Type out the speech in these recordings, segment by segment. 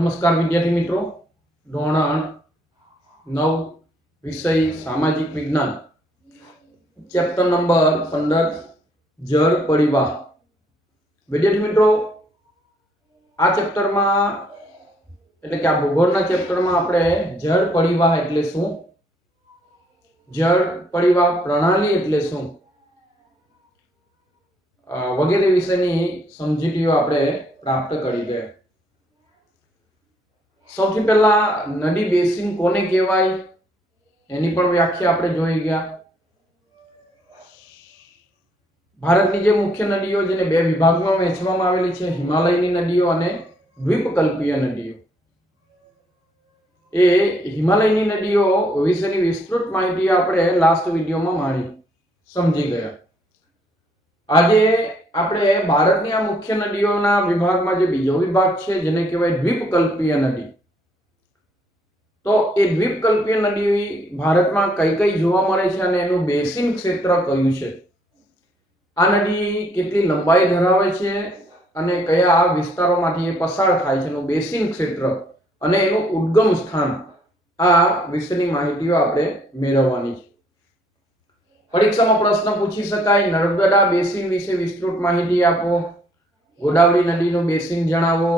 नमस्कार विद्यार्थी मित्रों, धोरण 9 विषय सामाजिक विज्ञान चैप्टर नंबर 15 जल परिवाह। विद्यार्थी मित्रों, आ चैप्टर में એટલે કે આ ભૂગોળના ચેપ્ટરમાં આપણે જળ પરિવાહ એટલે શું, જળ પરિવાહ પ્રણાલી એટલે શું વગેરે વિષયની સમજૂતીઓ આપણે પ્રાપ્ત કરી ગયા। સૌથી પહેલા નદી બેસિન કોને કહેવાય એની પણ વ્યાખ્યા આપણે જોઈ ગયા। ભારતની જે મુખ્ય નદીઓ જેને બે વિભાગમાં વહેંચવામાં આવેલી છે, હિમાલયની નદીઓ અને દ્વીપકલ્પીય નદીઓ। એ હિમાલયની નદીઓ વિશેની વિસ્તૃત માહિતી આપણે લાસ્ટ વિડીયોમાં માણી સમજી ગયા। આજે આપણે ભારતની આ મુખ્ય નદીઓના વિભાગમાં જે બીજો વિભાગ છે જેને કહેવાય દ્વીપકલ્પીય નદી, તો એ દ્વીપકલ્પીય નદી ભારતમાં કઈ કઈ જોવા મળે છે અને એનું બેસિન ક્ષેત્ર કયું છે, આ નદી કેટલી લંબાઈ ધરાવે છે અને કયા વિસ્તારોમાંથી એ પસાર થાય છે, એનું બેસિન ક્ષેત્ર અને એનું ઉદ્ગમ સ્થાન, આ વિશેની માહિતીઓ આપણે મેળવવાની છે। પરીક્ષામાં પ્રશ્ન પૂછી શકાય, નર્મદા બેસિન વિશે વિસ્તૃત માહિતી આપો, ગોદાવરી નદીનું બેસિન જણાવો,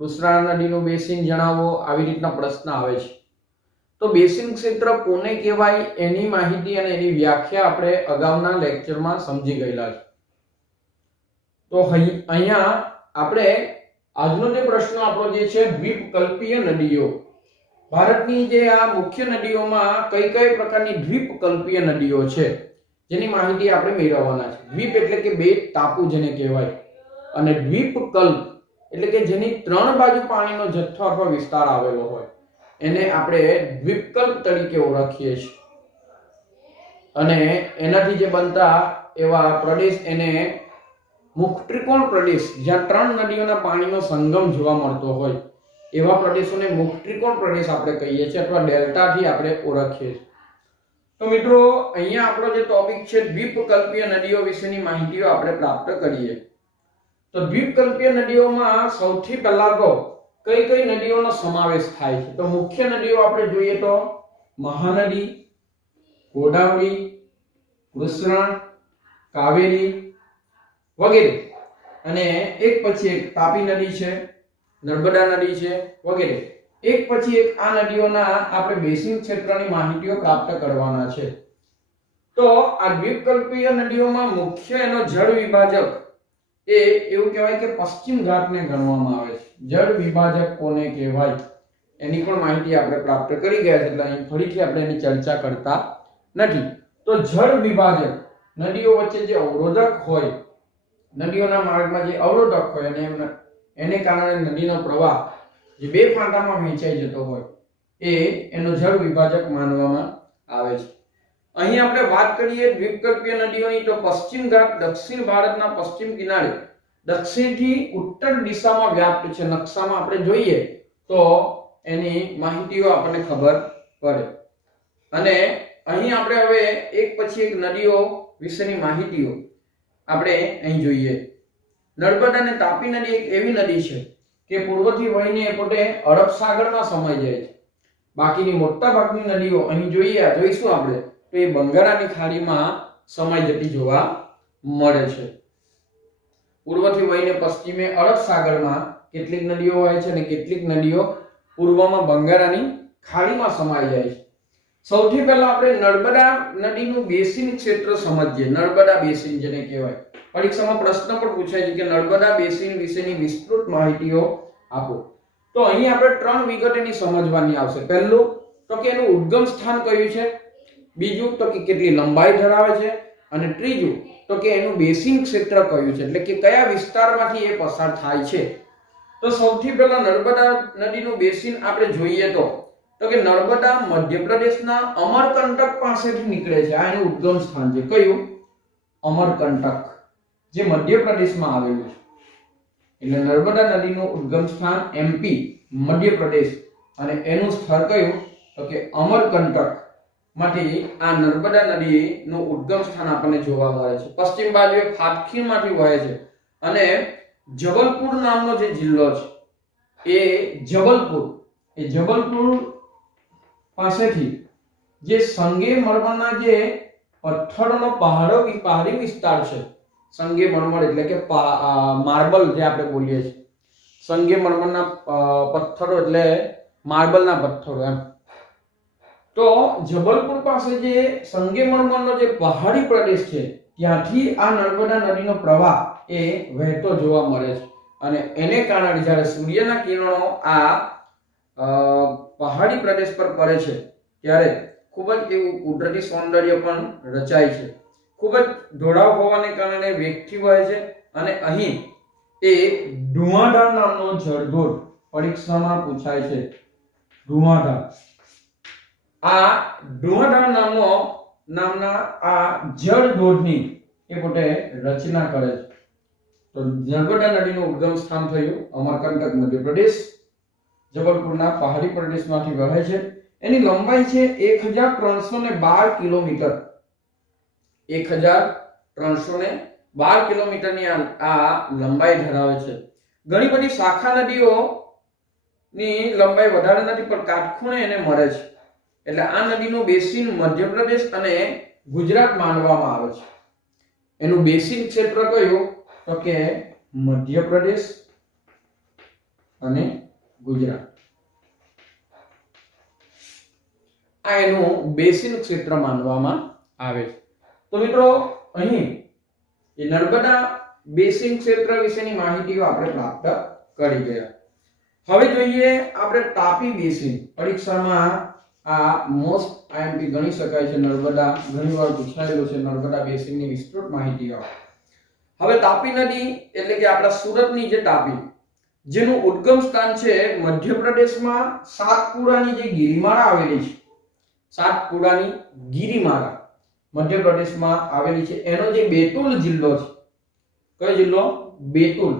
કૃષ્ણા નદીનું બેસિન જણાવો, આવી રીતના પ્રશ્ન આવે છે। તો બેસિન ક્ષેત્ર કોને કહેવાય એની માહિતી અને એની વ્યાખ્યા આપણે અગાઉના લેક્ચરમાં સમજી ગયેલા છે। તો અહીંયા આપણે આજનો જે પ્રશ્ન આપણો જે છે દ્વીપકલ્પીય નદીઓ, ભારતની જે આ મુખ્ય નદીઓમાં કઈ કઈ પ્રકારની દ્વીપકલ્પીય નદીઓ છે જેની માહિતી આપણે મેળવવાના છે। દ્વીપ એટલે કે બે ટાપુ જેને કહેવાય, અને દ્વીપકલ્પ એટલે કે જેની ત્રણ બાજુ પાણીનો જથ્થો અથવા વિસ્તાર આવેલો હોય એને આપણે દ્વીપકલ્પ તરીકે ઓળખીએ છીએ। અને એનાથી જે બનતા એવા પ્રદેશ એને મુખ ત્રિકોણ પ્રદેશ, જ્યાં ત્રણ નદીઓના પાણીનો સંગમ જોવા મળતો હોય એવા પ્રદેશોને મુખ ત્રિકોણ પ્રદેશ આપણે કહીએ છીએ અથવા ડેલ્ટાથી આપણે ઓળખીએ છીએ। તો મિત્રો, અહીંયા આપણો જે ટોપિક છે દ્વીપકલ્પીય નદીઓ વિશેની માહિતીઓ આપણે પ્રાપ્ત કરીએ। તો દ્વીપકલ્પીય નદીઓમાં સૌથી પહેલા તો કઈ કઈ નદીઓનો સમાવેશ થાય છે, તો મુખ્ય નદીઓ આપણે જોઈએ તો મહાનદી, ગોદાવરી, કૃષ્ણા, કાવેરી વગેરે, અને એક પછી એક તાપી નદી છે, નર્મદા નદી છે વગેરે। એક પછી એક આ નદીઓના આપણે બેસિન ક્ષેત્રની માહિતીઓ પ્રાપ્ત કરવાના છે। તો આ દ્વીપકલ્પીય નદીઓમાં મુખ્ય એનો જળ વિભાજક એ એવું કહેવાય કે પશ્ચિમ ઘાટને ગણવામાં આવે છે। જળ વિભાજક કોને કહેવાય એની પણ માહિતી આપણે પ્રાપ્ત કરી ગયા છે, એટલે અહીં ફરીથી આપણે એની ચર્ચા કરતા નથી। તો જળ વિભાજક નદીઓ વચ્ચે જે અવરોધક હોય, નદીઓના માર્ગમાં જે અવરોધક હોય અને એને કારણે નદીનો પ્રવાહ જે બે ફાંટામાં વહેંચાઈ જતો હોય એ એનો જળ વિભાજક માનવામાં આવે છે। અહીં આપણે વાત કરીએ દ્વીપકલ્પીય નદીઓની, તો પશ્ચિમ ઘાટ દક્ષિણ ભારતના પશ્ચિમ કિનારે દક્ષિણથી ઉત્તર દિશામાં વ્યાપ્ત છે। નકશામાં આપણે જોઈએ તો એની માહિતીઓ આપણને ખબર પડે। અને અહીં આપણે હવે એક પછી એક નદીઓ વિશેની માહિતીઓ આપણે અહીં જોઈએ। નર્મદા અને તાપી નદી એક એવી નદી છે કે પૂર્વથી વહીને પોતે અરબ સાગરમાં સમાઈ જાય છે। બાકીની મોટા ભાગની નદીઓ અહીં જોઈશું આપણે તો એ બંગાળાની ખાડીમાં સમાઈ જતી જોવા મળે છે। પૂર્વથી વહીને પશ્ચિમે અરબ સાગરમાં કેટલીક નદીઓ હોય છે અને કેટલીક નદીઓ પૂર્વમાં બંગાળાની ખાડીમાં સમાઈ જાય છે। સૌથી પહેલા આપણે નર્મદા નદીનું બેસિન ક્ષેત્ર સમજીએ। નર્મદા બેસિન જેને કહેવાય, પરીક્ષામાં પ્રશ્ન પણ પૂછાય છે કે નર્મદા બેસિન વિશેની વિસ્તૃત માહિતીઓ આપો। તો અહીં આપણે ત્રણ વિગત એની સમજવાની આવશે। પહેલું તો કે એનું ઉદ્ગમ સ્થાન કયું છે, બીજું તો કે કેટલી લંબાઈ ધરાવે છે, અને ત્રીજું તો કે એનું બેસિન ક્ષેત્ર કયું છે, એટલે કે કયા વિસ્તારમાંથી એ પસાર થાય છે। તો સૌથી પહેલા નર્મદા નદીનું બેસિન આપણે જોઈએ તો કે નર્મદા મધ્યપ્રદેશના અમરકંટક પાસેથી નીકળે છે। આ એનું ઉદ્ગમ સ્થાન છે, કયું? અમરકંટક, જે મધ્યપ્રદેશમાં આવેલું છે। એટલે નર્મદા નદીનું ઉદ્ગમ સ્થાન એમપી મધ્યપ્રદેશ, અને એનું સ્થળ કયું તો કે અમરકંટક માંથી આ નર્મદા નદીનું ઉદ્ગમ સ્થાન આપણને જોવા મળે છે। પશ્ચિમ બાજુએ ફાતખીરમાંથી વહે છે અને જબલપુર નામનો જે જિલ્લો છે એ જબલપુર પાસેથી જે સંગે મરમરના જે પથ્થરનો પહાડી વિસ્તાર છે, સંગે મરમર એટલે કે માર્બલ જે આપણે બોલીએ છીએ, સંગે મરમરના પથ્થરો એટલે માર્બલના પથ્થરો એમ. તો જબલપુર પાસે જે સંગે મરમરનો જે પહાડી પ્રદેશ છે ત્યાંથી આ નર્મદા નદીનો પ્રવાહ એ વહેતો જોવા મળે છે અને એને કારણે જ્યારે સૂર્યના કિરણો આ પહાડી પ્રદેશ પર પડે છે ત્યારે ખૂબ જ એવું કુદરતી સૌંદર્ય પણ રચાય છે. ખૂબ જ ઢોળાવ હોવાને કારણે વેગથી વહે છે અને અહીં એ ધુવાધાર નામનો જળધોધ પરીક્ષામાં પૂછાય છે. આ ધુવાધાર નામના આ જળધોધની એ પોતે રચના કરે છે. તો નર્મદા નદીનું ઉદ્ગમ સ્થાન થયું અમરકંટક મધ્યપ્રદેશ, જબલપુરના પહાડી પ્રદેશમાંથી વહે છે. એની લંબાઈ છે 1312 કિલોમીટર. 1312 કિલોમીટરની આ લંબાઈ ધરાવે છે. ઘણી બધી શાખા નદીઓની લંબાઈ વધારે નથી પણ કાટખૂણે એને મળે છે. એટલે આ નદીનું બેસિન મધ્યપ્રદેશ અને ગુજરાત માનવામાં આવે છે. એનું બેસિન ક્ષેત્ર કયું તો કે મધ્યપ્રદેશ અને ગુજરાત. આ એનું બેસિન ક્ષેત્ર માનવામાં આવે છે. તો મિત્રો અહીં એ નર્મદા બેસિન ક્ષેત્ર વિશેની માહિતીઓ આપણે પ્રાપ્ત કરી ગયા. હવે જોઈએ આપણે તાપી બેસિન. પરીક્ષામાં આ મોસ્ટ આઈએમપી ગણી શકાય છે. નર્મદા ઘણીવાર પૂછાયેલું છે. નર્મદા બેસિનની વિસ્તૃત માહિતીઓ. હવે તાપી નદી એટલે કે આપણા સુરતની જે તાપી, જેનું ઉદ્ગમ સ્થાન છે મધ્યપ્રદેશમાં સાતપુડાની જે ગિરિમાળા આવેલી છે, સાતપુડાની ગિરિમાળા મધ્યપ્રદેશમાં આવેલી છે. એનો જે બેતુલ જિલ્લો છે, કયો જિલ્લો? બેતુલ.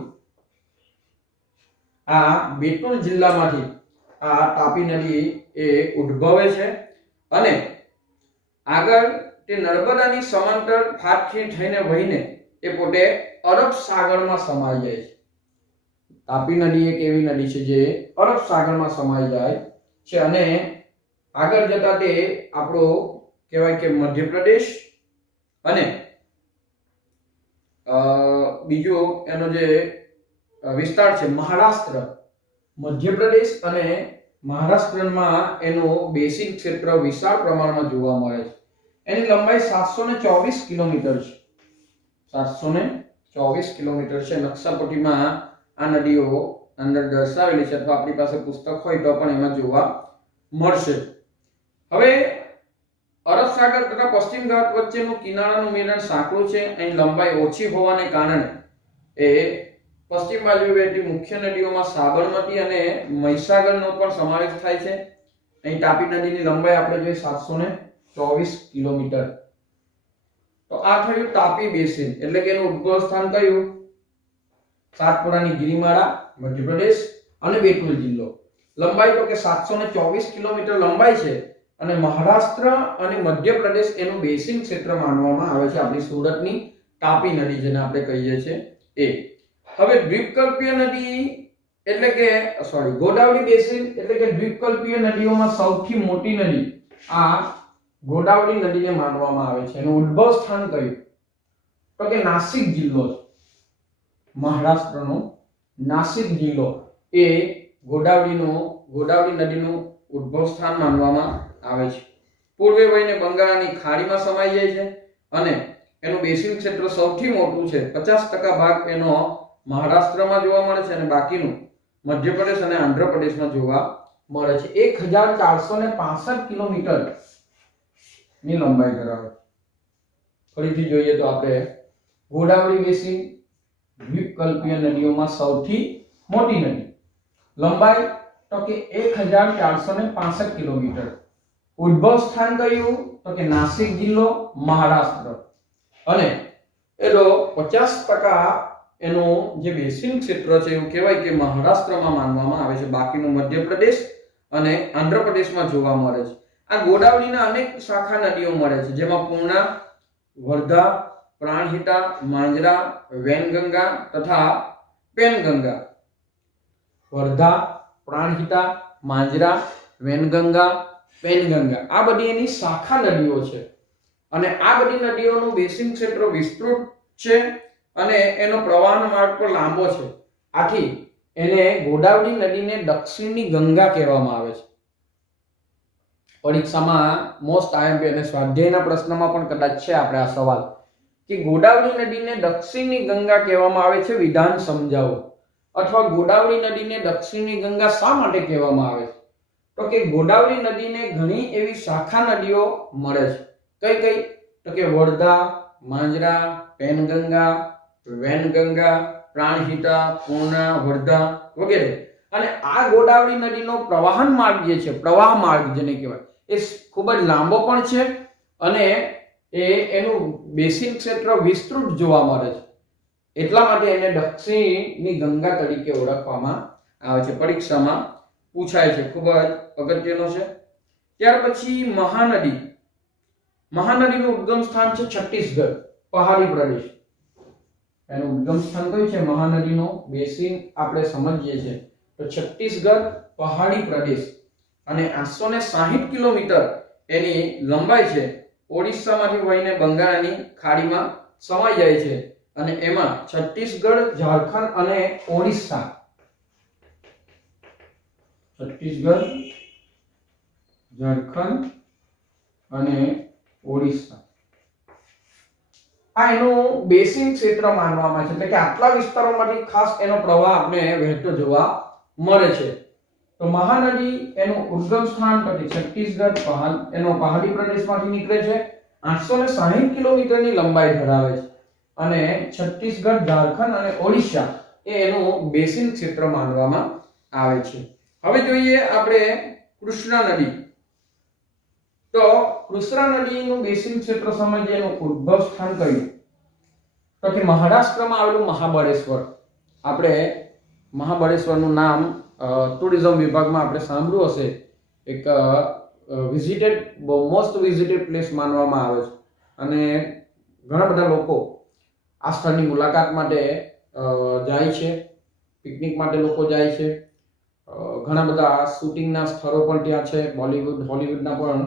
આ બેતુલ જિલ્લામાંથી આ તાપી નદી એ ઉદ્ભવે છે અને આગળ તે નર્મદાની સમાંતર ફાટથી થઈને વહીને એ પોતે અરબ સાગરમાં સમાઈ જાય છે. તાપી નદી એક એવી નદી છે જે અરબ સાગરમાં સમાઈ જાય છે અને આગળ જતા તે આપણો કહેવાય કે મધ્યપ્રદેશ અને બીજો એનો જે વિસ્તાર છે મહારાષ્ટ્ર, મધ્યપ્રદેશ અને મહારાષ્ટ્રમાં એનું બેસિક ક્ષેત્ર વિશાળ પ્રમાણમાં જોવા મળે છે. એની લંબાઈ 724 કિલોમીટર છે. 724 કિલોમીટર છે. નકશાપટ્ટીમાં આ નદીઓ અંદર દર્શાવેલી છે અથવા આપણી પાસે પુસ્તક હોય તો પણ એમાં જોવા મળશે. હવે અરબ સાગર તથા પશ્ચિમ ઘાટ વચ્ચેનું કિનારાનું મેદાન સાંકડું છે. અહીં લંબાઈ ઓછી હોવાને કારણે એ પશ્ચિમ બાજુ વહેતી મુખ્ય નદીઓમાં સાબરમતી અને મહીસાગરનો પણ સમાવેશ થાય છે. અહીં તાપી નદીની લંબાઈ આપણે જોઈએ 724 કિલોમીટર. તો આ થયું તાપી બેસિન એટલે કે એનું ઉદ્ભવ સ્થાન કયું? સાતપુડાની ગિરિમાળા મધ્યપ્રદેશ અને બેતુલ જિલ્લો. લંબાઈ તો કે 724 કિલોમીટર લંબાઈ છે અને મહારાષ્ટ્ર અને મધ્યપ્રદેશ એનું બેસિન ક્ષેત્ર માનવામાં આવે છે. આપણી સુરતની તાપી નદી જેને આપણે કહીએ છીએ એ. હવે દ્વીપકલ્પીય નદી એટલે કે ગોદાવરી બેસિન એટલે કે દ્વીપકલ્પીય નદીઓમાં સૌથી મોટી નદી આ ગોદાવરી નદીને માનવામાં આવે છે. એનું ઉદ્ભવ સ્થાન કયું તો કે નાસિક જિલ્લો છે. મહારાષ્ટ્રનો નાસિક જિલ્લો એ ગોદાવરી નદીનું ઉદ્ભવ સ્થાન માનવામાં આવે છે. પૂર્વે વહીને બંગાળની ખાડીમાં સમાઈ જાય છે અને એનું બેસિન ક્ષેત્ર સૌથી મોટું છે. 50% ભાગ એનો મહારાષ્ટ્રમાં જોવા મળે છે અને બાકીનું મધ્યપ્રદેશ અને આંધ્રપ્રદેશમાં જોવા મળે છે. 1465 કિલોમીટર ની લંબાઈ ધરાવે. ફરીથી જોઈએ તો આપણે ગોદાવરી બેસિન દ્વીપકલ્પીય નદીઓમાં સૌથી મોટી નદી. લંબાઈ તો કે 1465 કિલોમીટર. ઉદ્ભવ સ્થાન કયું તો કે નાસિક જિલ્લો મહારાષ્ટ્ર અને એનો 50% એનું જે બેસિન ક્ષેત્ર છે એવું કહેવાય કે મહારાષ્ટ્રમાં માનવામાં આવે છે. બાકીનું મધ્યપ્રદેશ અને આંધ્રપ્રદેશમાં જોવા મળે છે. આ ગોદાવરીના અનેક શાખા નદીઓ મળે છે જેમાં પૂર્ણા, વર્ધા, પ્રાણહિતા, માંજરા, વેનગંગા તથા પેનગંગા વર્ધા, પ્રાણહિતા, માંજરા, વેનગંગા, પેનગંગા આ બધી એની શાખા નદીઓ છે અને આ બધી નદીઓનું બેસિન ક્ષેત્ર વિસ્તૃત છે અને એનો પ્રવાહનો માર્ગ પણ લાંબો છે. આથી એને ગોદાવરી નદીને દક્ષિણની ગંગા કહેવામાં આવે છે. પરીક્ષામાં મોસ્ટ આઈએમપી અને સ્વાધ્યાયના પ્રશ્નમાં પણ કદાચ છે આપણે આ સવાલ કે ગોદાવરી નદીને દક્ષિણની ગંગા કહેવામાં આવે છે, વિધાન સમજાવો. અથવા ગોદાવરી નદીને દક્ષિણની ગંગા શા માટે કહેવામાં આવે છે? તો કે ગોદાવરી નદીને ઘણી એવી શાખા નદીઓ મળે છે. કઈ કઈ? તો કે વર્ધા, માંજરા, પેનગંગા, વેનગંગા, પ્રાણહિતા, પૂર્ણા, વર્ધા વગેરે. અને આ ગોદાવરી નદીનો પ્રવાહન માર્ગ જે છે, પ્રવાહ માર્ગ જેને કહેવાય, એ ખૂબ જ લાંબો પણ છે અને એનું બેસિન ક્ષેત્ર વિસ્તૃત જોવા મળે છે. એટલા માટે એને દક્ષિણની ગંગા તરીકે ઓળખવામાં આવે છે. પરીક્ષામાં પૂછાય છે, ખૂબ જ અગત્યનો છે. ત્યાર પછી મહાનદી. મહાનદીનું ઉદ્ગમ સ્થાન છે છત્તીસગઢ, પહાડી પ્રદેશ. એનું ઉદ્ગમ સ્થાન કયું છે? મહાનદીનો બેસિન આપણે સમજીએ છીએ તો છત્તીસગઢ, પહાડી પ્રદેશ અને 860 કિલોમીટર એની લંબાઈ છે. ઓડિશામાંથી વહીને બંગાળની ખાડીમાં સમાઈ જાય છે અને એમાં છત્તીસગઢ, ઝારખંડ અને ઓડિશા, છત્તીસગઢ, ઝારખંડ અને ઓડિશા આ એનું બેસિન ક્ષેત્ર માનવામાં છે. એટલે કે આટલા વિસ્તારોમાંથી ખાસ એનો પ્રવાહ આપણે વહેતો જોવા મળે છે. તો મહાનદી એનું ઉદ્ગમ સ્થાન પછી છત્તીસગઢ, એનો પહાડી પ્રદેશમાંથી નીકળે છે. 860 કિલોમીટરની લંબાઈ ધરાવે છે અને છત્તીસગઢ, ઝારખંડ અને ઓડિશા એ એનું બેસિન ક્ષેત્ર માનવામાં આવે છે. હવે જોઈએ આપણે કૃષ્ણા નદી. તો કૃષ્ણા નદીનું બેસિન ક્ષેત્ર સમજીએ. એનું ઉદ્ભવ સ્થાન કયું? તો કે મહારાષ્ટ્રમાં આવેલું મહાબળેશ્વર. આપણે મહાબળેશ્વરનું નામ ટુરિઝમ વિભાગમાં આપણે સાંભળ્યું હશે. એક વિઝિટેડ, મોસ્ટ વિઝિટેડ પ્લેસ માનવામાં આવે છે અને ઘણા બધા લોકો આ સ્થળની મુલાકાત માટે જાય છે, પિકનિક માટે લોકો જાય છે. ઘણા બધા શૂટિંગના સ્થળો પણ ત્યાં છે. બોલિવૂડ, હોલિવૂડના પણ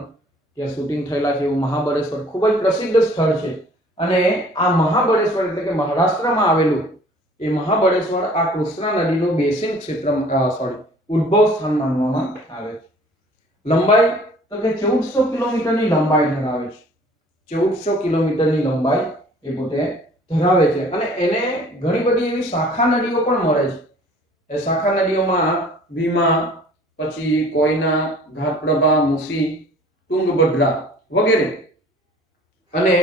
ત્યાં શૂટિંગ થયેલા છે. એવું મહાબળેશ્વર ખૂબ જ પ્રસિદ્ધ સ્થળ છે અને આ મહાબળેશ્વર એટલે કે મહારાષ્ટ્રમાં આવેલું એ મહાબળેશ્વર આ કૃષ્ણા નદીનું બેસિન ક્ષેત્ર ઉદ્ભવ સ્થાન માનવામાં આવે છે. લંબાઈ તો કે 1400 કિલોમીટરની લંબાઈ ધરાવે છે. 1400 કિલોમીટરની લંબાઈ એ પોતે ધરાવે છે અને એને ઘણી બધી એવી શાખા નદીઓ પણ મળે છે. એ શાખા નદીઓમાં ભીમા, પછી કોયના, ઘાટપ્રભા, મુસી, તુંગભદ્રા વગેરે. અને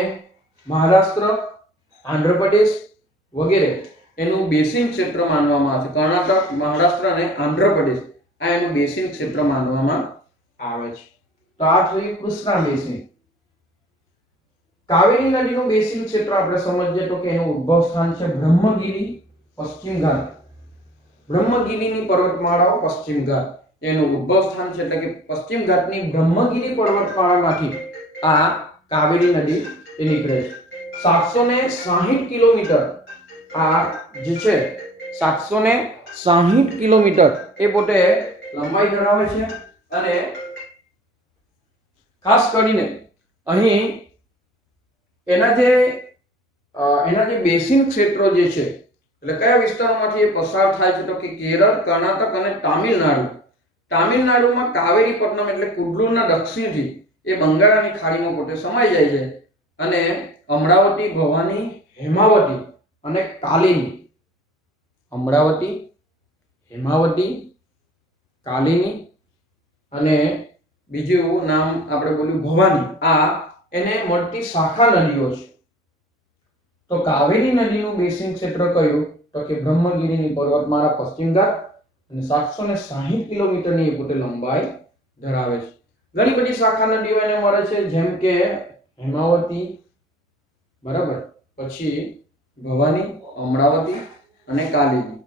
મહારાષ્ટ્ર, આંધ્રપ્રદેશ વગેરે એનું બેસિન ક્ષેત્ર માનવામાં આવે છે. કર્ણાટક, મહારાષ્ટ્ર અને આંધ્રપ્રદેશ આ એનું બેસિન ક્ષેત્ર માનવામાં આવે છે. તો આ થયું કૃષ્ણા બેસિન. કાવેરી નદીનું બેસિન ક્ષેત્ર આપણે સમજીએ તો કે એનું ઉદ્ભવ સ્થાન છે બ્રહ્મગીરી, પશ્ચિમ ઘાટ. બ્રહ્મગીરીની પર્વતમાળાઓ, પશ્ચિમ ઘાટ એનું ઉદ્ભવ સ્થાન છે. એટલે કે પશ્ચિમ ઘાટની બ્રહ્મગીરી પર્વતમાળામાંથી આ કાવેરી નદી એ નીકળે છે. 760 કિલોમીટર આ જે છે 760 કિલોમીટર એ પોતે લંબાઈ ધરાવે છે અને ખાસ કરીને અહીં એના જે બેસિન ક્ષેત્રો જે છે એટલે કયા વિસ્તારોમાંથી એ પસાર થાય છે તો કે કેરળ, કર્ણાટક અને તામિલનાડુ. તામિલનાડુમાં કાવેરીપટ્ટનમ એટલે કુડ્લુરના દક્ષિણથી એ બંગાળની ખાડીમાં પોતે સમાઈ જાય છે અને અમરાવતી, ભવાની, હેમાવતી અને કાલિની, અમરાવતી, હેમાવતી, કાલિની અને બીજું નામ આપણે બોલ્યું ભવાની, આ એને મળતી શાખા નદીઓ છે. તો કાવેરી નદીનું બેસિન ક્ષેત્ર કયું તો કે બ્રહ્મગીરીની પર્વતમાળા, પશ્ચિમ ઘાટ અને 760 કિલોમીટરની એ પોતે લંબાઈ ધરાવે છે. ઘણી બધી શાખા નદીઓ એને મળે છે જેમ કે હેમાવતી, બરાબર, પછી ભવાની, અમરાવતી અને કાલિની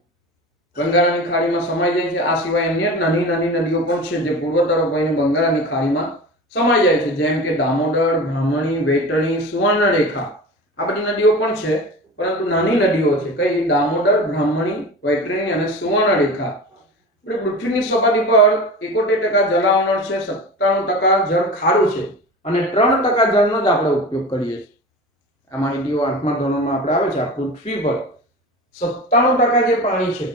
બંગાળની ખાડીમાં સમાઈ જાય છે. આ સિવાય અન્ય નાની નાની નદીઓ પણ છે જે પૂર્વ તરફ વહીને બંગાળની ખાડીમાં સમાઈ જાય છે જેમ કે દામોદર, બ્રાહ્મણી, વૈતરણી, સુવર્ણરેખા. આ બધી નદીઓ પણ છે પરંતુ નાની નદીઓ છે. કઈ? દામોદર, બ્રાહ્મણી, વૈતરણી અને સુવર્ણરેખા પૃથ્વીની સપાટી પર 71% જલાવરણ છે, 97% જળ ખારું છે અને 3% જળનો જ આપણે ઉપયોગ કરીએ છીએ. આ માહિતીઓ 8મા ધોરણમાં આપણે આવે છે. આ પૃથ્વી પર 97% જે પાણી છે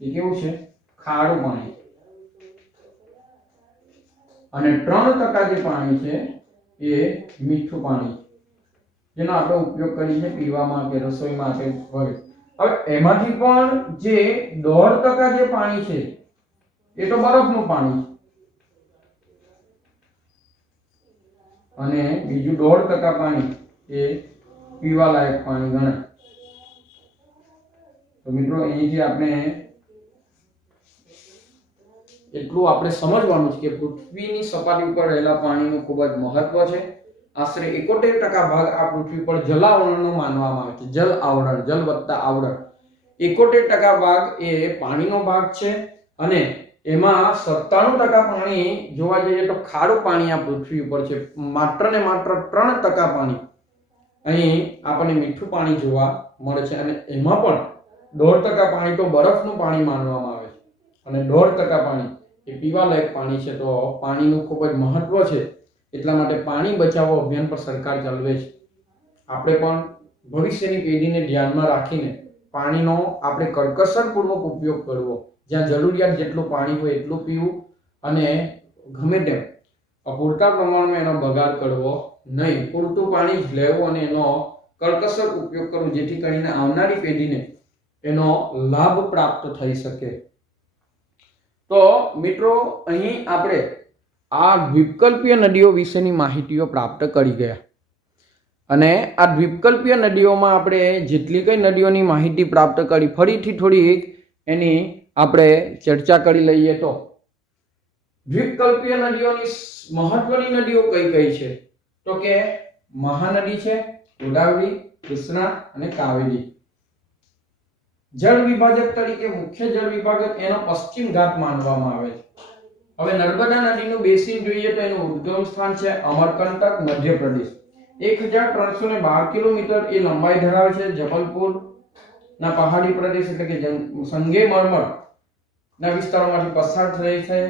એ કેવું છે? ખારું પાણી. અને 3% જે પાણી છે એ મીઠું પાણી, જેનો આપણે ઉપયોગ કરીએ છીએ પીવામાં કે રસોઈમાં કે વગેરે. હવે એમાંથી પણ જે 1.5% જે પાણી છે એ તો બરફનું પાણી છે અને બીજું 1.5% પાણી એ પીવાલાયક પાણી ગણાય. તો મિત્રો અહીંથી આપણે એટલું આપણે સમજવાનું છે કે પૃથ્વીની સપાટી ઉપર રહેલા પાણીનું ખૂબ જ મહત્વ છે. આશરે 71% ભાગ આ પૃથ્વી પર જલાવરણનો માનવામાં આવે છે. જલ આવરણ, જલ વત્તા આવરણ, 71% ભાગ એ પાણીનો ભાગ છે અને એમાં 97% પાણી જોવા જઈએ તો ખારું પાણી આ પૃથ્વી ઉપર છે. માત્ર ને માત્ર 3% પાણી અહીં આપણને મીઠું પાણી જોવા મળે છે અને એમાં પણ 1.5% પાણી તો બરફનું પાણી માનવામાં આવે છે અને 1.5% પાણી એ પીવાલાયક પાણી છે. તો પાણીનું ખૂબ જ મહત્વ છે, એટલા માટે પાણી બચાવો અભિયાન પર સરકાર ચલાવે છે. આપણે પણ ભવિષ્યની પેઢીને ધ્યાનમાં રાખીને પાણીનો આપણે કરકસરપૂર્વક ઉપયોગ કરવો. જ્યાં જરૂરિયાત જેટલું પાણી હોય એટલું પીવું અને ગમે તેમ પૂરતા પ્રમાણમાં એનો બગાડ કરવો નહીં. પૂરતું પાણી જ લેવું અને એનો કરકસર ઉપયોગ કરવો, જેથી કરીને આવનારી પેઢીને એનો લાભ પ્રાપ્ત થઈ શકે. તો મિત્રો અહીં આપણે આ દ્વીપકલ્પીય નદીઓ વિશેની માહિતીઓ પ્રાપ્ત કરી ગયા અને આ દ્વીપકલ્પીય નદીઓમાં આપણે જેટલી કઈ નદીઓની માહિતી પ્રાપ્ત કરી, ફરીથી થોડી એની આપણે ચર્ચા કરી લઈએ. તો દ્વીપકલ્પીય નદીઓની મહત્વની નદીઓ કઈ કઈ છે? તો કે મહાનદી છે, ગોદાવરી, કૃષ્ણા અને કાવેરી. જળ વિભાજક તરીકે મુખ્ય જળ વિભાજક એનો પશ્ચિમ ઘાટ માનવામાં આવે છે. હવે નર્મદા નદીનું બેસિન જોઈએ તો એનું ઉદ્ગમ સ્થાન છે અમરકંટક, મધ્યપ્રદેશ. 1312 કિલોમીટર એ લંબાઈ ધરાવે છે. જબલપુર ના પહાડી પ્રદેશ એટલે કે સંગે મરમર ના વિસ્તારોમાંથી પસાર થઈ છે.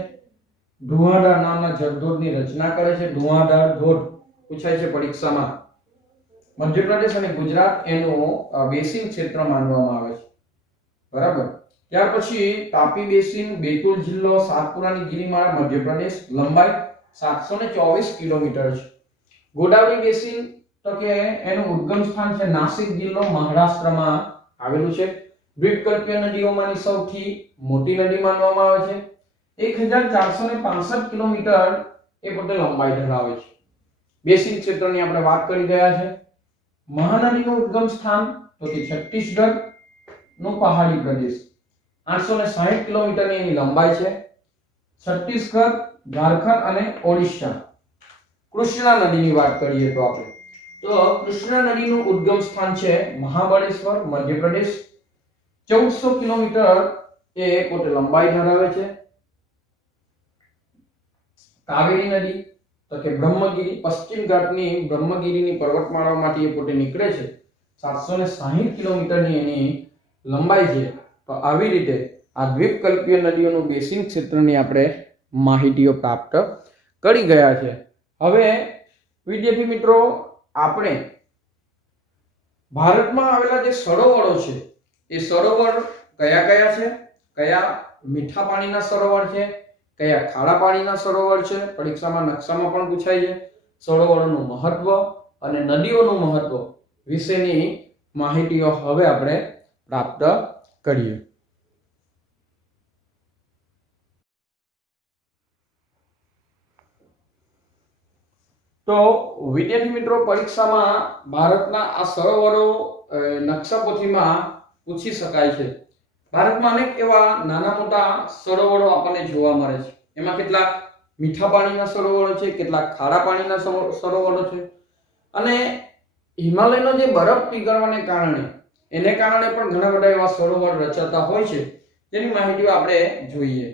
ધુઆધાર નામના જળધોધની રચના કરે છે. ધુઆધાર ધોધ પૂછાય છે પરીક્ષામાં. મધ્યપ્રદેશ અને ગુજરાત એનું બેસિન ક્ષેત્ર માનવામાં આવે છે. બરાબર. ત્યાર પછી તાપી બેસિન, બેતુલ જિલ્લો, સાતપુરાની ગિરિમાળા, મધ્યપ્રદેશ. લંબાઈ 724 કિલોમીટર છે. ગોદાવરી બેસિન તો કે એનું ઉદ્ગમ સ્થાન છે નાસિક જિલ્લો, મહારાષ્ટ્રમાં આવેલું છે. દ્વીપકલ્પીય નદીઓમાંની સૌથી મોટી નદી માનવામાં આવે છે. 1465 કિલોમીટર એ પોતે લંબાઈ ધરાવે છે. બેસિન ક્ષેત્રની આપણે વાત કરી ગયા છે. મહાનદીનું ઉદ્ગમ સ્થાન તો કે છત્તીસગઢ નો પહાડી પ્રદેશ, 860 કિલોમીટરની એની લંબાઈ છે. છત્તીસગઢ, ઝારખંડ અને ઓડિશા. કૃષ્ણા નદીની વાત કરીએ તો આપણે તો કૃષ્ણા નદીનું ઉદ્ગમ સ્થાન છે મહાબળેશ્વર, મધ્યપ્રદેશ. 1400 કિલોમીટર એ પોતે લંબાઈ ધરાવે છે. કાવેરી નદી તો કે બ્રહ્મગીરી, પશ્ચિમ ઘાટની બ્રહ્મગીરીની પર્વતમાળામાંથી એ પોતે નીકળે છે. 760 કિલોમીટરની એની લંબાઈ છે. તો આવી રીતે આ દ્વીપકલ્પીય નદીઓનું બેસિન ક્ષેત્રની આપણે માહિતીઓ પ્રાપ્ત કરી ગયા છે. હવે વિદ્યાર્થી મિત્રો, આપણે ભારતમાં આવેલા જે સરોવરો છે એ સરોવર કયા કયા છે, કયા મીઠા પાણીના સરોવર છે, કયા ખારા પાણીના સરોવર છે, પરીક્ષામાં નકશામાં પણ પૂછાય છે. સરોવરોનું મહત્વ અને નદીઓનું મહત્વ વિશેની માહિતીઓ હવે આપણે પ્રાપ્ત કરીએ. તો વિદ્યાર્થી મિત્રો, પરીક્ષામાં ભારતના આ સરોવરો નકશા પોથીમાં પૂછી શકાય છે. ભારતમાં અનેક એવા નાના મોટા સરોવરો આપણને જોવા મળે છે. એમાં કેટલાક મીઠા પાણીના સરોવરો છે, કેટલાક ખારા પાણીના સરોવરો છે અને હિમાલયનો જે બરફ પીગળવાને કારણે પણ ઘણા બધા એવા સરોવર રચાતા હોય છે, તેની માહિતી આપણે જોઈએ.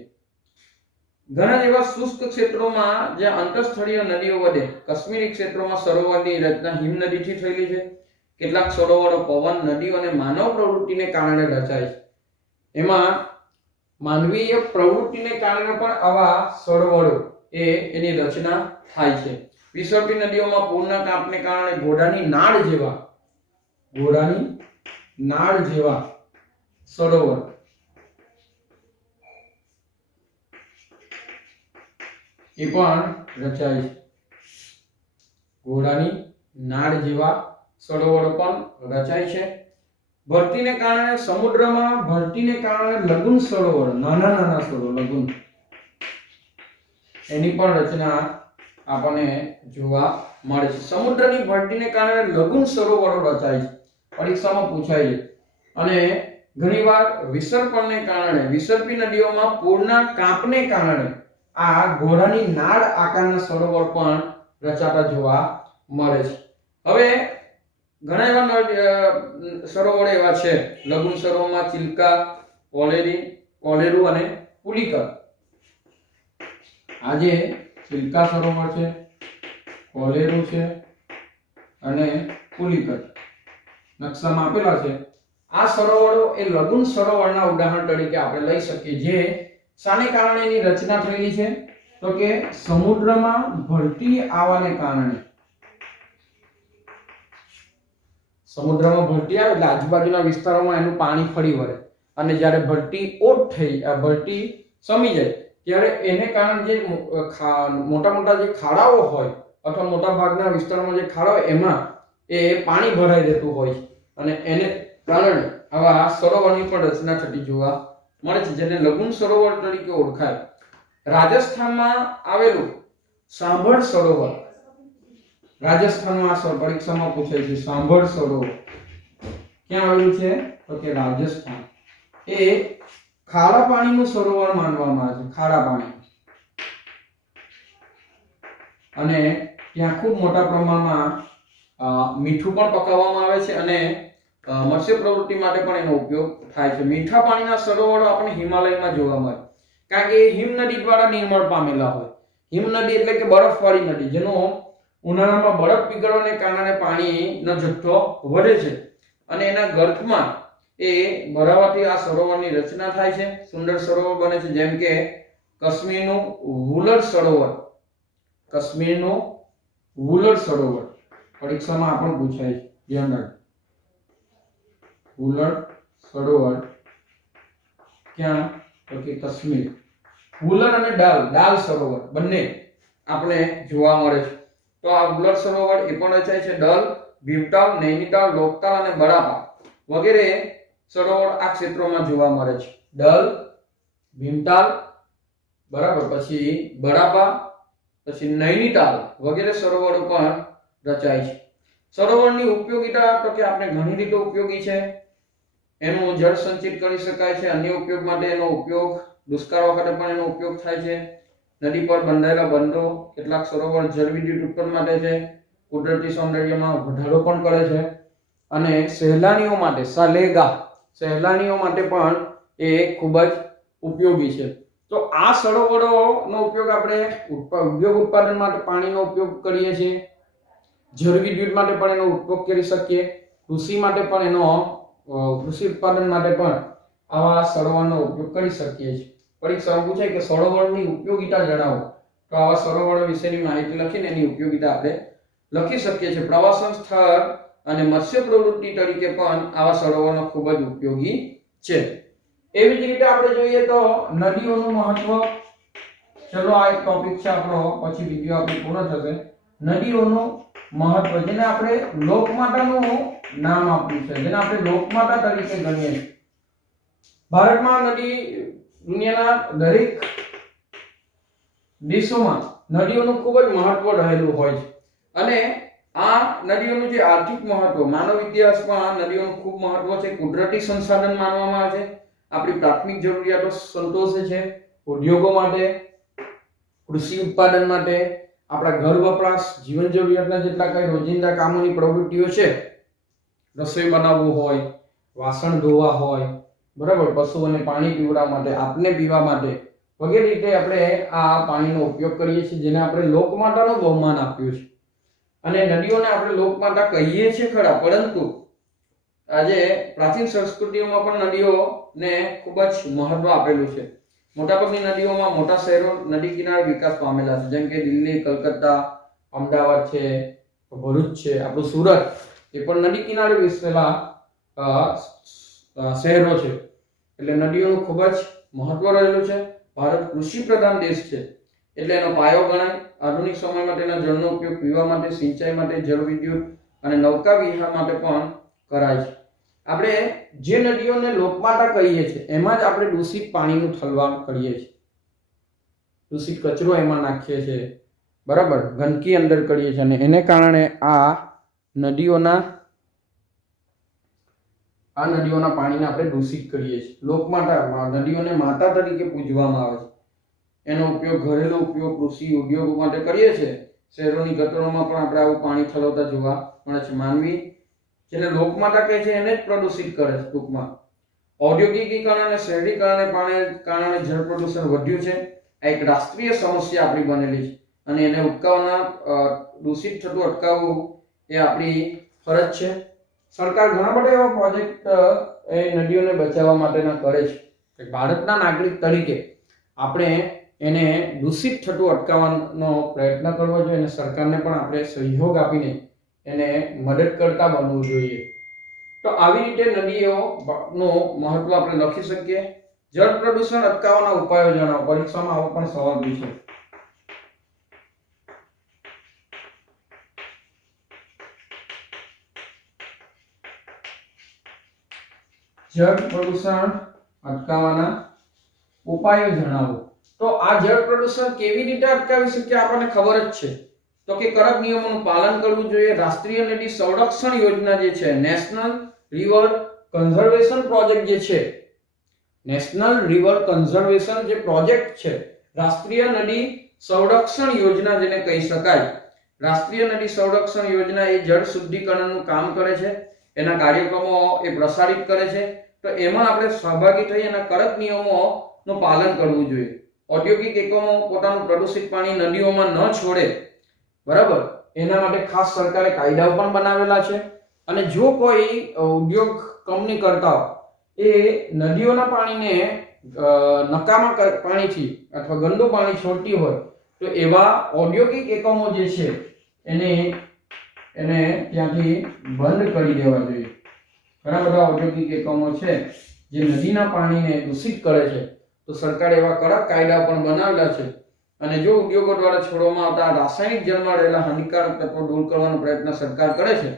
ઘણા એવા શુષ્ક ક્ષેત્રોમાં જ્યાં અંતરસ્થળીય નદીઓ વધે, કાશ્મીરી ક્ષેત્રોમાં સરોવરની રચના હિમનદીથી થયેલી છે. કેટલાક સરોવરો પવન, નદીઓ અને માનવ પ્રવૃત્તિને કારણે રચાય છે. એમાં માનવીય પ્રવૃત્તિને કારણે પણ આવા સરોવરો એની રચના થાય છે. વિસર્પી નદીઓમાં પૂરના કાપને કારણે ઘોડાની નાળ જેવા સરોવર એ પણ રચાય છે. ઘોડાની નાળ જેવા સરોવરો પણ રચાય છે. ભરતીને કારણે સમુદ્રમાં ભરતીને કારણે લઘુન સરોવર, નાના સરોવર લઘુન, એની પણ રચના આપણને જોવા મળે છે. સમુદ્રની ભરતીને કારણે લઘુન સરોવરો રચાય છે, પરીક્ષામાં પૂછાય છે. અને ઘણીવાર વિસર્પણને કારણે, વિસર્પી નદીઓમાં પૂરના કાપને કારણે આ ઘોડાની નાળ આકારના સરોવર પણ રચાતા જોવા મળે છે. હવે ઘણા એવા સરોવરો એવા છે. લઘુન સરોવરમાં ચિલ્કા, કોલેરુ અને પુલિકર. આજે ચિલ્કા સરોવર છે, કોલેરુ છે અને પુલિકર નકશામાં આપેલા છે. આ સરોવરો એ લઘુન સરોવરના ઉદાહરણ તરીકે આપણે લઈ શકીએ. જે શાને કારણે એની રચના થયેલી છે? તો કે સમુદ્રમાં ભરતી આવવાને કારણે. સમુદ્રમાં ભરતી આવે એટલે આજુબાજુના વિસ્તારોમાં એનું પાણી ફરી વળે, અને જ્યારે ભરતી ઓટ થઈ, આ ભરતી સમી જાય, ત્યારે એને કારણે જે મોટા જે ખાડાઓ હોય અથવા મોટા ભાગના વિસ્તારોમાં જે ખાડા હોય એમાં એ પાણી ભરાઈ રહેતું હોય છે, અને એને કારણે આવા સરોવરની પણ રચના થતી જોવા મળે છે, જેને લઘુન સરોવર તરીકે ઓળખાય. રાજસ્થાનમાં આવેલું સાંભળ સરોવર, રાજસ્થાનમાં આ પરીક્ષામાં પૂછાય છે. સાંભળ સરોવર ક્યાં આવેલું છે? તો કે રાજસ્થાન. એ ખારા પાણીનું સરોવર માનવામાં આવે છે, ખારા પાણી, અને ત્યાં ખૂબ મોટા પ્રમાણમાં મીઠું પણ પકાવવામાં આવે છે, અને મત્સ્ય પ્રવૃત્તિ માટે પણ એનો ઉપયોગ થાય છે. મીઠા પાણીના સરોવરો આપણે હિમાલયમાં જોવા મળે, કારણ કે હિમનદી દ્વારા નિર્માણ પામેલા હોય. હિમનદી એટલે કે બરફવાળી નદી, જેનો ઉનાળામાં બરફ પીગળવાને કારણે પાણીનો જથ્થો વધે છે, અને એના ગર્ભમાં એ ભરાવાથી આ સરોવરની રચના થાય છે. સુંદર સરોવર બને છે, જેમ કે કાશ્મીરનું વુલર સરોવર. કાશ્મીરનું વુલર સરોવર પરીક્ષામાં આપણને પૂછાય છે. ધ્યાન રાખજો. વુલર સરોવર ક્યાં? તો કે કાશ્મીર. વુલર અને દાલ સરોવર બંને આપણે જોવા મળે છે. તો આ વુલર સરોવર એ પણ રચાય છે. ડલ, ભીમતાલ, નૈનીતાલ, લોકતાલ અને બરાપા વગેરે સરોવર આ ક્ષેત્રોમાં જોવા મળે છે. ડલ, ભીમતાલ, બરાબર, પછી બરાપા, પછી નૈનીતાલ વગેરે સરોવરો પણ રચાય છે. સરોવરની ઉપયોગિતા તો કે આપણે ઘણી રીતે ઉપયોગી છે. એનું જળ સંચિત કરી શકાય છે. અન્ય ઉપયોગ માટે એનો ઉપયોગ દુષ્કાળ વખતે પણ એનો ઉપયોગ થાય છે. નદી પર બંધાયેલા બંધો, કેટલાક સરોવર જળ વિદ્યુત ઉત્પન્ન માટે છે. કુદરતી સૌંદર્યમાં વધારો પણ કરે છે, અને સહેલાણીઓ માટે સહેલાણીઓ માટે પણ એ ખૂબ જ ઉપયોગી છે. તો આ સરોવરોનો ઉપયોગ આપણે ઉદ્યોગ ઉત્પાદન માટે પાણીનો ઉપયોગ કરીએ છીએ. જળ વિદ્યુત માટે પણ એનો ઉપયોગ કરી શકીએ. કૃષિ માટે પણ કૃષિ ઉત્પાદન માટે પણ આવા સરોવરનો ઉપયોગ કરી શકીએ છીએ. પરીક્ષામાં પૂછાય કે સરોવરની ઉપયોગિતા જણાવો, તો આવા સરોવરો વિશેની માહિતી લખીને એની ઉપયોગિતા આપણે લખી શકીએ છીએ. પ્રવાસન સ્થળ અને મત્સ્ય પ્રવૃત્તિ તરીકે પણ આવા સરોવરો ખૂબ જ ઉપયોગી છે. એવી જ રીતે આપણે જોઈએ તો નદીઓનું મહત્વ. ચલો આ એક ટોપિક છે આપણો, પછી વિડિયો આપણો પૂર્ણ થશે. નદીઓનું મહત્વ, જેને આપણે લોકમાતાનું નામ આપ્યું છે, જેને આપણે લોકમાતા તરીકે ગણીએ છીએ. ભારતમાં નદી દુનિયાના દરેક દેશોમાં નદીઓનું ખૂબ જ મહત્વ રહેલું હોય છે, અને આ નદીઓનું જે આર્થિક મહત્વ, માનવ ઇતિહાસમાં નદીઓનું ખૂબ મહત્વ છે. કુદરતી સંસાધન માનવામાં આવે છે. આપણી પ્રાથમિક જરૂરિયાતો સંતોષે છે. ઉદ્યોગો માટે, કૃષિ ઉત્પાદન માટે, આપણા ઘર વપરાશ, જીવન જરૂરિયાતના જેટલા કઈ રોજિંદા કામોની પ્રવૃત્તિઓ છે, રસોઈ બનાવવું હોય, વાસણ ધોવા હોય, બરાબર, પશુઓને પાણી પીવડાવવા માટે, આપને પીવા માટે વગેરે રીતે આપણે આ પાણીનો ઉપયોગ કરીએ છીએ, જેને આપણે લોકમાતાનું બહુમાન આપ્યું છે. અને નદીઓને આપણે લોકમાતા કહીએ છીએ ખરા, પરંતુ આજે પ્રાચીન સંસ્કૃતિઓમાં પણ નદીઓને ખૂબ જ મહત્વ આપેલું છે. મોટાભાગની નદીઓમાં મોટા શહેરો નદી કિનારે વિકાસ પામેલા છે, જેમ કે દિલ્હી, કલકત્તા, અમદાવાદ છે, ભરૂચ છે, આપણું સુરત, એ પણ નદી કિનારે વિસરેલા શહેરો છે. એટલે નદીઓનું ખૂબ જ મહત્વ રહેલું છે. ભારત કૃષિ પ્રધાન દેશ છે, એટલે એનો પાયો ગણાય. આધુનિક સમયમાં તેના જળનો ઉપયોગ પીવા માટે, સિંચાઈ માટે, જળ વિદ્યુત અને નૌકા વિહાર માટે પણ કરાય છે. આપણે જે નદીઓને લોકમાતા કહીએ છીએ એમાં જ આપણે દૂષિત પાણીનું ઠલવાણ કરીએ છીએ, દૂષિત કચરો એમાં નાખીએ છીએ, બરાબર, ગંદકી અંદર કરીએ છીએ, અને એને કારણે આ નદીઓના પાણીને આપણે દૂષિત કરીએ છીએ. લોકમાતા, નદીઓને માતા તરીકે પૂજવામાં આવે છે. એનો ઉપયોગ ઘરેલું ઉપયોગ, કૃષિ ઉદ્યોગો માટે કરીએ છીએ. શહેરોની ગટરોમાં પણ આપણે આવું પાણી ઠલવતા જોવા મળે છે. માનવી જેને લોકમાતા કહે છે એને જ પ્રદૂષિત કરે છે. ટૂંકમાં ઔદ્યોગિકીકરણ અને શહેરીકરણને કારણે જળ પ્રદૂષણ વધ્યું છે. આ એક રાષ્ટ્રીય સમસ્યા આપણી બનેલી છે, અને એને દૂષિત થતું અટકાવવું એ આપણી ફરજ છે. સરકાર ઘણા બધા એવા પ્રોજેક્ટ એ નદીઓને બચાવવા માટેના કરે છે. ભારતના નાગરિક તરીકે આપણે એને દૂષિત થતું અટકાવવાનો પ્રયત્ન કરવો જોઈએ, અને સરકારને પણ આપણે સહયોગ આપીને એને મદદ કરતા બનવું જોઈએ. તો આવી રીતે નદીઓનું મહત્વ આપણે લખી શકીએ. જળ પ્રદૂષણ અટકાવવાના ઉપાયો જણાવો. પરીક્ષામાં આવો પણ સવાલ પૂછે. જળ પ્રદૂષણ અટકાવવાના ઉપાયો જણાવો. તો આ જળ પ્રદૂષણ કેવી રીતે અટકાવી શકીએ આપણને ખબર જ છે. તો કે કડક નિયમોનું પાલન કરવું જોઈએ. રાષ્ટ્રીય નદી સંરક્ષણ યોજના જે છે, નેશનલ રિવર કન્ઝર્વેશન પ્રોજેક્ટ જે છે, નેશનલ રિવર કન્ઝર્વેશન જે પ્રોજેક્ટ છે, રાષ્ટ્રીય નદી સંરક્ષણ યોજના જેને કહી શકાય. રાષ્ટ્રીય નદી સંરક્ષણ યોજના એ જળ શુદ્ધિકરણનું કામ કરે છે. એના કાર્યક્રમો એ પ્રસારિત કરે છે. તો એમાં આપણે સહભાગી થઈ અને કડક નિયમોનું પાલન કરવું જોઈએ. ઔદ્યોગિક એકમો પોતાનું પ્રદૂષિત પાણી નદીઓમાં ન છોડે, બરાબર, એના માટે ખાસ સરકારે કાયદાઓ પણ બનાવેલા છે. અને જો કોઈ ઉદ્યોગ કંપની કરતા એ નદીઓના પાણીને નકામા પાણીથી અથવા ગંદુ પાણી છોડતી હોય, તો એવા ઔદ્યોગિક એકમો જે છે એને ત્યાંથી બંધ કરી દેવા જોઈએ. ઘણા બધા ઔદ્યોગિક એકમો છે જે નદીના પાણીને દૂષિત કરે છે, તો સરકારે એવા કડક કાયદા પણ બનાવેલા છે. અને જો ઉદ્યોગો દ્વારા છોડવામાં આવતા રાસાયણિક જળમાં રહેલા હાનિકારક તત્વો દૂર કરવાનો પ્રયત્ન સરકાર કરે છે,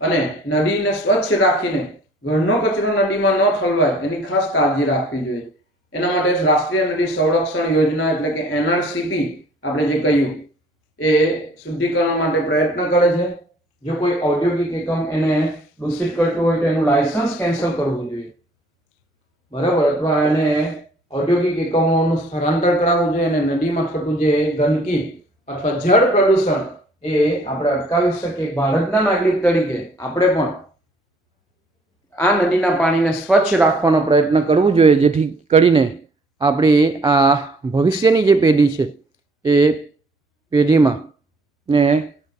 અને નદીને સ્વચ્છ રાખીને ઘરનો કચરો નદીમાં ન ઠલવાય એની ખાસ કાળજી રાખવી જોઈએ. એના માટે રાષ્ટ્રીય નદી સંરક્ષણ યોજના એટલે કે NRCP આપણે જે કહ્યું એ શુદ્ધિકરણ માટે પ્રયત્ન કરે છે. જો કોઈ ઔદ્યોગિક એકમ એને દૂષિત કરતું હોય તો એનું લાયસન્સ કેન્સલ કરવું જોઈએ, બરાબર, અથવા એને ઔદ્યોગિક એકમોનું સ્થળાંતર કરાવવું જોઈએ. અને નદીમાં થતું જે ગંદકી અથવા જળ પ્રદૂષણ એ આપણે અટકાવી શકીએ. ભારતના નાગરિક તરીકે આપણે પણ આ નદીના પાણીને સ્વચ્છ રાખવાનો પ્રયત્ન કરવો જોઈએ, જેથી કરીને આપણી આ ભવિષ્યની જે પેઢી છે એ પેઢીમાં ને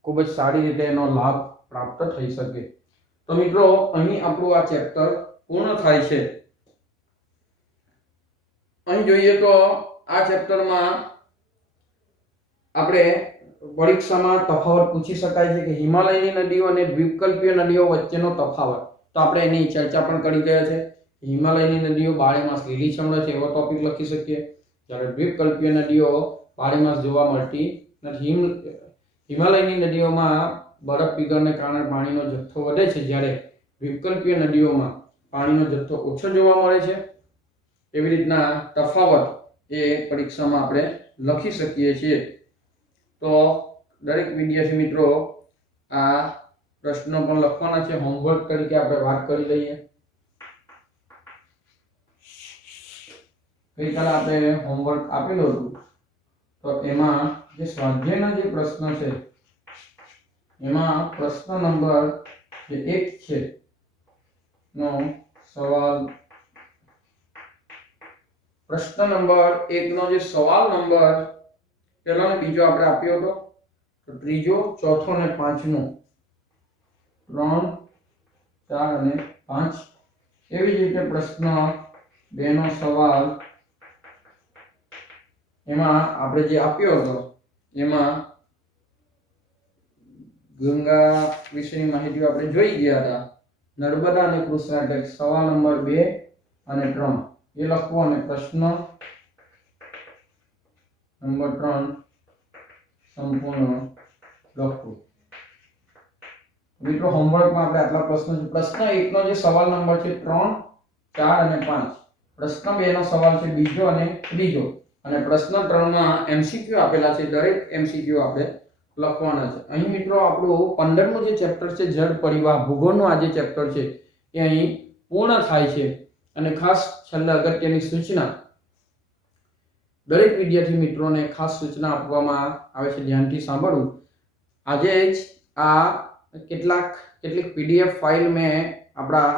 ખૂબ જ સારી રીતે એનો લાભ પ્રાપ્ત થઈ શકે. તો મિત્રો, અહીં આપણું આ ચેપ્ટર પૂર્ણ થાય છે. અહીં જોઈએ તો આ ચેપ્ટરમાં આપણે પરીક્ષામાં તફાવત પૂછી શકાય છે કે હિમાલયની નદીઓ અને દ્વીપકલ્પીય નદીઓ વચ્ચેનો તફાવત. તો આપણે એની ચર્ચા પણ કરી ગયા છે. હિમાલયની નદીઓ બારેમાસ લીલીછમ રહે છે એવો ટોપિક લખી શકીએ, જ્યારે દ્વીપકલ્પીય નદીઓ બારેમાસ જોવા મળતી નથી. હિમાલયની નદીઓમાં બરફ પીગળને કારણે પાણીનો જથ્થો વધે છે, જ્યારે દ્વીપકલ્પીય નદીઓમાં પાણીનો જથ્થો ઓછો જોવા મળે છે. એવી રીતના તફાવત એ પરીક્ષામાં આપણે લખી શકીએ છીએ. તો દરેક વિદ્યાર્થી મિત્રો આ પ્રશ્નો પણ લખવાના છે. હોમવર્ક તરીકે આપણે વાત કરી લઈએ. ગઈકાલે આપણે હોમવર્ક આપેલું હતું, તો એમાં જે સ્વાધ્યાયના જે પ્રશ્ન છે એમાં પ્રશ્ન નંબર જે 1 છે નો સવાલ, પ્રશ્ન નંબર 1 નો જે સવાલ નંબર પહેલો ને બીજો આપણે આપ્યો હતો, તો ત્રીજો, ચોથો અને પાંચમો 3, 4 અને 5. એવી જ રીતે પ્રશ્ન 2 નો સવાલ એમાં આપણે જે આપ્યો હતો એમાં ગંગા વિશેની માહિતી આપણે જોઈ ગયા હતા. નર્મદા અને કૃષ્ણા એટલે સવાલ નંબર 2 અને 3 એ લખવું અને પ્રશ્ન નંબર 3 સંપૂર્ણ લખવું. મિત્રો હોમવર્કમાં આપણે આટલા પ્રશ્નો છે. પ્રશ્ન 1 નો જે સવાલ નંબર છે 3, 4 અને 5. પ્રશ્ન 2 નો સવાલ છે બીજો અને ત્રીજો અને પ્રશ્ન 3 માં એમસીક્યુ આપેલા છે. દરેક એમસીક્યુ આપણે લખવાના છે. અહીં મિત્રો આપણું 15મું જે ચેપ્ટર છે જળ પરિવાહ ભૂગોળનું આ જે ચેપ્ટર છે એ અહીં પૂર્ણ થાય છે. અને ખાસ છેલ્લે અગત્યની સૂચના દરેક વિદ્યાર્થી મિત્રોને ખાસ સૂચના આપવામાં આવે છે, ધ્યાનથી સાંભળવું. આજે જ આ કેટલીક પીડીએફ ફાઇલ મેં આપણા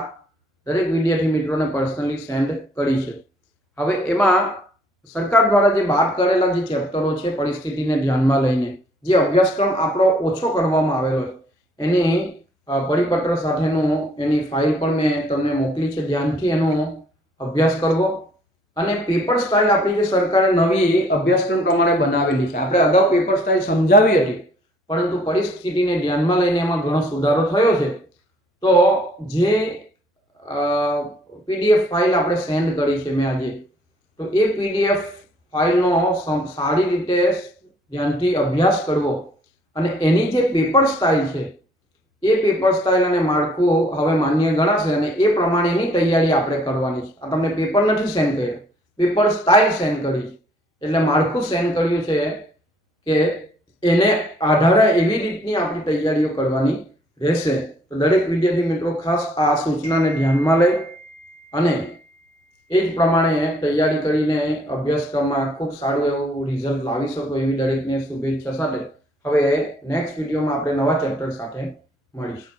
દરેક વિદ્યાર્થી મિત્રોને પર્સનલી સેન્ડ કરી છે. હવે એમાં સરકાર દ્વારા જે બાદ કરેલા જે ચેપ્ટરો છે પરિસ્થિતિને ધ્યાનમાં લઈને જે અભ્યાસક્રમ આપણો ઓછો કરવામાં આવેલો છે એની પરિપત્ર સાથેનું એની ફાઇલ પણ મેં તમને મોકલી છે. ધ્યાનથી એનો અભ્યાસ કરવો અને પેપર સ્ટાઇલ આપણી જે સરકારે નવી અભ્યાસક્રમ પ્રમાણે બનાવેલી છે. આપણે અગાઉ પેપર સ્ટાઇલ સમજાવી હતી પરંતુ પરિસ્થિતિને ધ્યાનમાં લઈને એમાં ઘણો સુધારો થયો છે. તો જે પીડીએફ ફાઇલ આપણે સેન્ડ કરી છે મેં આજે, તો એ પીડીએફ ફાઇલનો સારી રીતે ધ્યાનથી અભ્યાસ કરવો અને એની જે પેપર સ્ટાઇલ છે એ પેપર સ્ટાઇલ અને માળખું હવે માન્ય ગણાશે અને એ પ્રમાણેની તૈયારી આપણે કરવાની છે. આ તમને પેપર નથી સેન્ડ કર્યું, પેપર સ્ટાઇલ સેન્ડ કરી છે. એટલે માળખું સેન્ડ કર્યું છે કે એને આધારે એવી રીતની આપણી તૈયારીઓ કરવાની રહેશે. તો દરેક વિદ્યાર્થી મિત્રો ખાસ આ સૂચનાને ધ્યાનમાં લઈ અને એ જ પ્રમાણે તૈયારી કરીને અભ્યાસક્રમમાં ખૂબ સારું એવું રિઝલ્ટ લાવી શકો એવી દરેકને શુભેચ્છા સાથે હવે નેક્સ્ટ વિડીયોમાં આપણે નવા ચેપ્ટર સાથે મળીશું.